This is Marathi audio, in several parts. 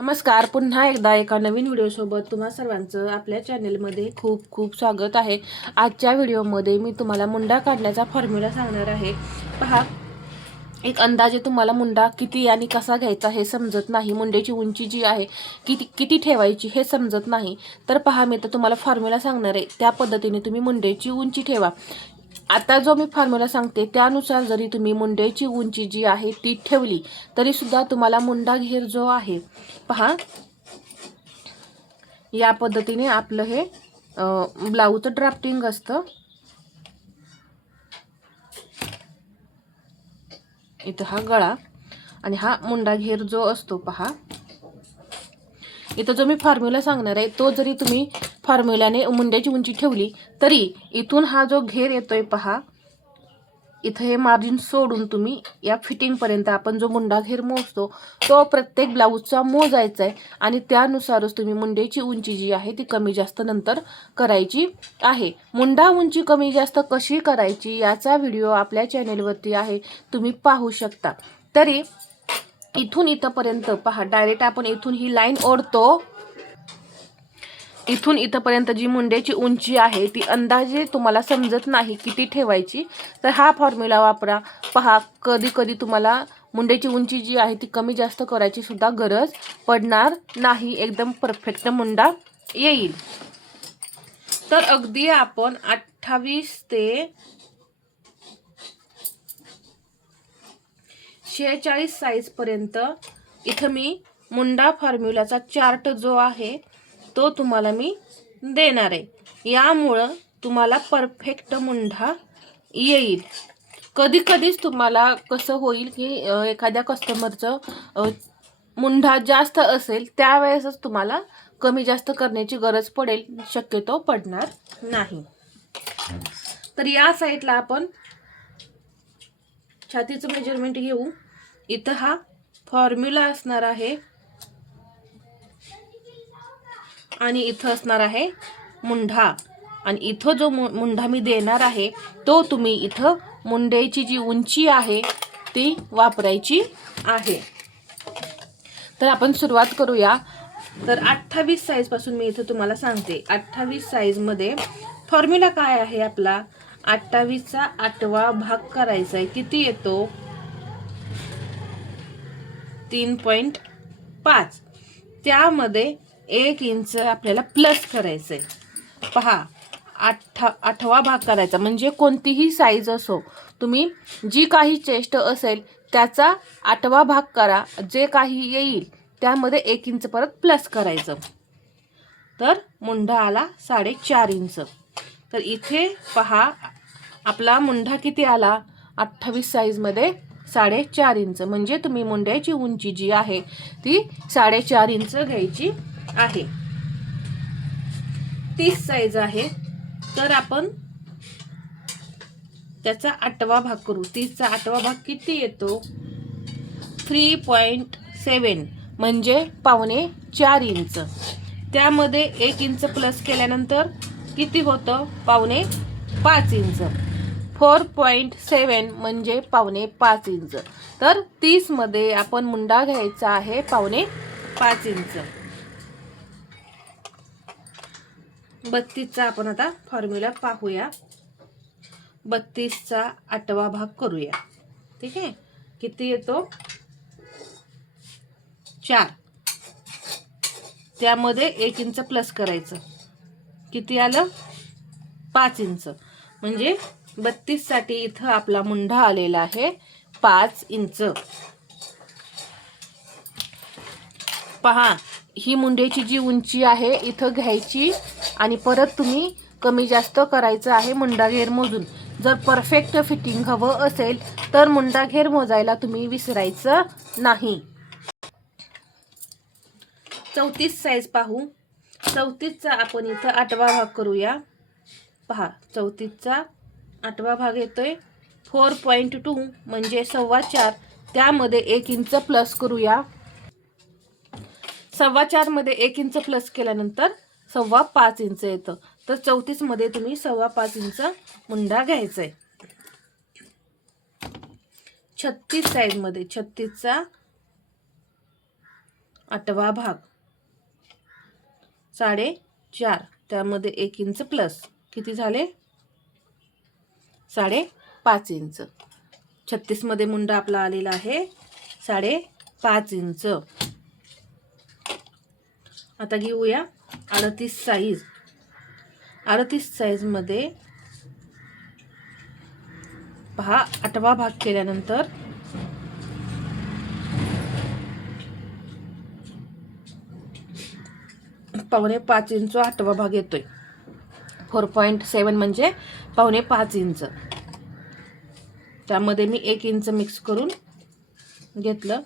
नमस्कार, पुन्हा एकदा एका नवीन व्हिडिओसोबत तुम्हा सर्वांचं आपल्या चॅनेलमध्ये खूप खूप स्वागत आहे। आजच्या व्हिडिओमध्ये मी तुम्हाला मुंडा काढण्याचा फॉर्म्युला सांगणार आहे। पहा, एक अंदाजे तुम्हाला मुंडा किती आणि कसा घ्यायचा हे समजत नाही, मुंड्याची उंची जी आहे किती ठेवायची हे समजत नाही, तर पहा मी तर तुम्हाला फॉर्म्युला सांगणार आहे, त्या पद्धतीने तुम्ही मुंड्याची उंची ठेवा। आता जो मी फॉर्म्युला सांगते त्यानुसार जरी तुम्ही मुंड्याची उंची जी आहे ती ठेवली तरी सुद्धा तुम्हाला मुंडा घेर जो आहे, पहा या पद्धतीने आपलं हे ब्लाऊजचं ड्राफ्टिंग असतं। इथं हा गळा आणि हा मुंडा घेर जो असतो, पहा इथं जो मी फॉर्म्युला सांगणार आहे तो जरी तुम्ही फॉर्म्युल्याने मुंड्याची उंची ठेवली तरी इथून हा जो घेर येतोय, पहा इथं हे मार्जिन सोडून तुम्ही या फिटिंग पर्यंत आपण जो मुंडा घेर मोजतो तो प्रत्येक ब्लाऊजचा मोजायचा आहे आणि त्यानुसारच तुम्ही मुंड्याची उंची जी आहे ती कमी जास्त नंतर करायची आहे। मुंडा उंची कमी जास्त कशी करायची याचा व्हिडिओ आपल्या चॅनेलवरती आहे, तुम्ही पाहू शकता। तरी इथून इथपर्यंत पहा, डायरेक्ट आपण इथून ही लाईन ओढतो, इथून इथपर्यंत जी मुंड्याची उंची आहे ती अंदाजे तुम्हाला समजत नाही किती ठेवायची, तर हा फॉर्म्युला वापरा। पहा, कधी कधी तुम्हाला मुंड्याची उंची जी आहे ती कमी जास्त करायची सुद्धा गरज पडणार नाही, एकदम परफेक्ट मुंडा येईल। तर अगदी आपण 28 ते 46 साइज पर्यंत इथं मी मुंडा फॉर्म्युलाचा चार्ट जो आहे तो तुम्हाला मी देणार आहे, यामुळं तुम्हाला परफेक्ट मुंडा येईल। कधी कधीच तुम्हाला कसं होईल की एखाद्या कस्टमरचं मुंडा जास्त असेल त्यावेळेसच तुम्हाला कमी जास्त करण्याची गरज पडेल, शक्यतो पडणार नाही। तर या साईडला आपण छातीचं मेजरमेंट घेऊ। इथं हा फॉर्म्युला असणार आहे आणि इथं असणार आहे मुंडा, आणि इथं जो मुंडा मी देणार आहे तो तुम्ही इथं मुंड्याची जी उंची आहे ती वापरायची आहे। तर आपण सुरुवात करूया। तर 28 साइज पासून मी इथं तुम्हाला सांगते। 28 साइज मध्ये फॉर्म्युला काय आहे आपला, 28 चा 8वा भाग करायचा आहे, किती येतो 3.5, त्यामध्ये 1 इंच आपल्याला प्लस करायचंय। पहा, 8वा भाग करायचा म्हणजे कोणतीही साईज असो, तुम्ही जी काही चेस्ट असेल त्याचा 8वा भाग करा, जे काही येईल त्यामध्ये 1 इंच परत प्लस करायचं, तर मुंडा आला 4.5 इंच। तर इथे पहा आपला मुंडा किती आला 28 साइज मध्ये 4.5 इंच, म्हणजे तुम्ही मुंड्याची उंची जी आहे ती 4.5 इंच घ्यायची आहे। 30 साइज आहे, तर आपण त्याचा 8वा भाग करू। 30 चा 8वा भाग किती येतो 3.7, म्हणजे 4.25 इंच, त्यामध्ये 1 इंच प्लस केल्यानंतर किती होतं 4.25 इंच, 4.7 म्हणजे 4.25 इंच। तर 30 मध्ये आपण मुंडा घ्यायचा आहे 4.25 इंच। 32 चा आपण आता फॉर्म्युला पाहूया। 32 चा 8वा भाग करूया, ठीक आहे। किती येतो 4, त्यामध्ये 1 इंच प्लस करायचं, किती आलं 5 इंच, म्हणजे 32 साठी इथं आपला मुंडा आलेला आहे 5 इंच। पहा, ही मुंड्याची जी उंची आहे इथं घ्यायची आणि परत तुम्ही कमी जास्त करायचं आहे मुंडा घेर मोजून। जर परफेक्ट फिटिंग हवं असेल तर मुंडा घेर मोजायला तुम्ही विसरायचं नाही। 34 साइज पाहू। 34 चा आपण इथं 8वा भाग करूया। पहा, 34 चा 8वा भाग येतोय 4.2 म्हणजे 4.25, त्यामध्ये 1 इंच प्लस करूया। 4.25 मध्ये 1 इंच प्लस केल्यानंतर 5.25 इंच येतं, तर 34 मध्ये तुम्ही 5.25 इंच मुंडा घ्यायचा आहे। 36 साइज मध्ये 36 चा 8वा भाग 4.5, त्यामध्ये 1 इंच प्लस किती झाले 5.5 इंच. 36 मध्ये मुंडा आपला आलेला आहे 5.5 इंच. आता घेऊया 38 साईज. 38 साईज मध्ये पहा 8वा भाग केल्यानंतर पावणे 5 इंच 8वा भाग येतोय. 4.7 म्हणजे पावणे 5 इंच. त्यामध्ये मी 1 इंच मिक्स करून घेतलं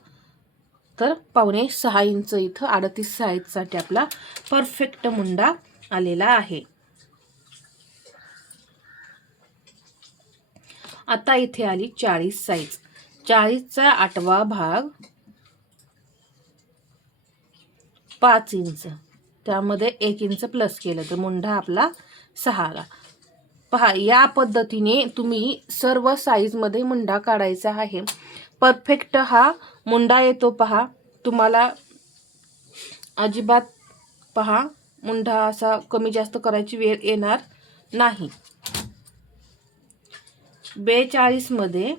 तर पावणे 6 इंच इथं 38 साईजसाठी आपला परफेक्ट मुंडा आलेला आहे. आता इथे आली 40 साईज. 40चा 8वा भाग 5 इंच, त्यामध्ये 1 इंच प्लस केलं तर मुंडा आपला 6 आला. पहा या पद्धतीने तुम्ही सर्व साईज मध्ये मुंडा काढायचा आहे. परफेक्ट हा मुंडा येतो. पहा तुम्हाला अजिबात पहा मुंडा असा कमी जास्त करायची वेळ येणार नाही. 42 मध्ये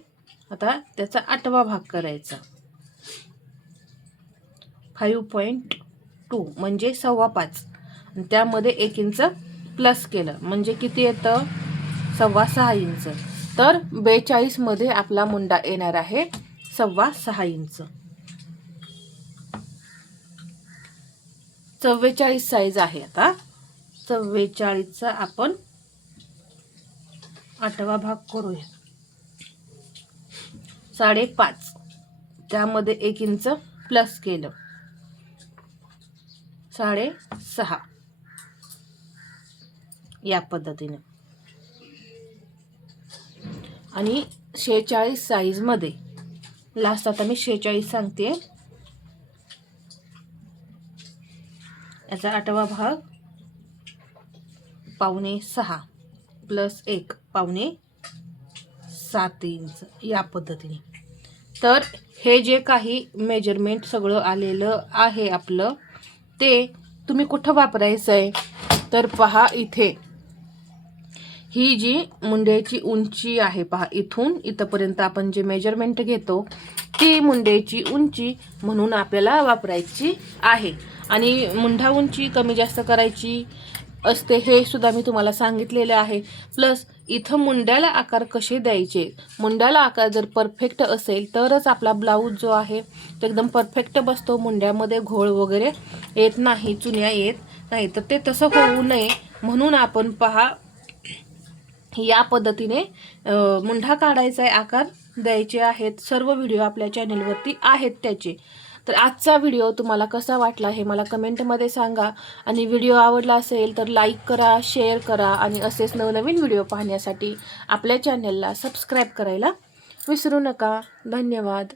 आता त्याचा 8वा भाग करायचा 5.2 म्हणजे 5.25, त्यामध्ये 1 इंच प्लस केलं म्हणजे किती येतं 6.25 इंच. तर 42 मध्ये आपला मुंडा येणार आहे 6.25 इंच. 44 साईज आहे. आता 44चा आपण 8वा भाग करूया 5.5, त्यामध्ये 1 इंच प्लस केलं 6.5 या पद्धतीने. आणि 46 साईज मध्ये लास्ट आता मी 46 सांगते. याचा 8वा भाग पावणे 6 प्लस 1 पावणे 7 इंच या पद्धतीने. तर हे जे काही मेजरमेंट सगळं आलेलं आहे आपलं ते तुम्ही कुठं वापरायचं आहे तर पहा इथे ही जी मुंड्याची उंची आहे पहा इथून इथपर्यंत आपण जे मेजरमेंट घेतो ती मुंड्याची उंची म्हणून आपल्याला वापरायची आहे. आणि मुंडा उंची कमी जास्त करायची असते हे सुद्धा मी तुम्हाला सांगितलेले आहे. प्लस इथं मुंड्याला आकार कसे द्यायचे, मुंड्याला आकार जर परफेक्ट असेल तरच आपला ब्लाऊज जो आहे तो एकदम परफेक्ट बसतो. मुंड्यामध्ये घोळ वगैरे येत नाही, चुन्या येत नाही. तर ते तसं होऊ नये म्हणून आपण पहा या पद्धतीने मुंडा काढायचा आहे, आकार द्यायचे आहेत. सर्व व्हिडिओ आपल्या चॅनलवरती आहेत त्याचे. तर आजचा व्हिडिओ तुम्हाला कसा वाटला हे मला कमेंटमध्ये सांगा. आणि व्हिडिओ आवडला असेल तर लाईक करा, शेअर करा आणि असेच नवनवीन व्हिडिओ पाहण्यासाठी आपल्या चॅनलला सबस्क्राईब करायला विसरू नका. धन्यवाद.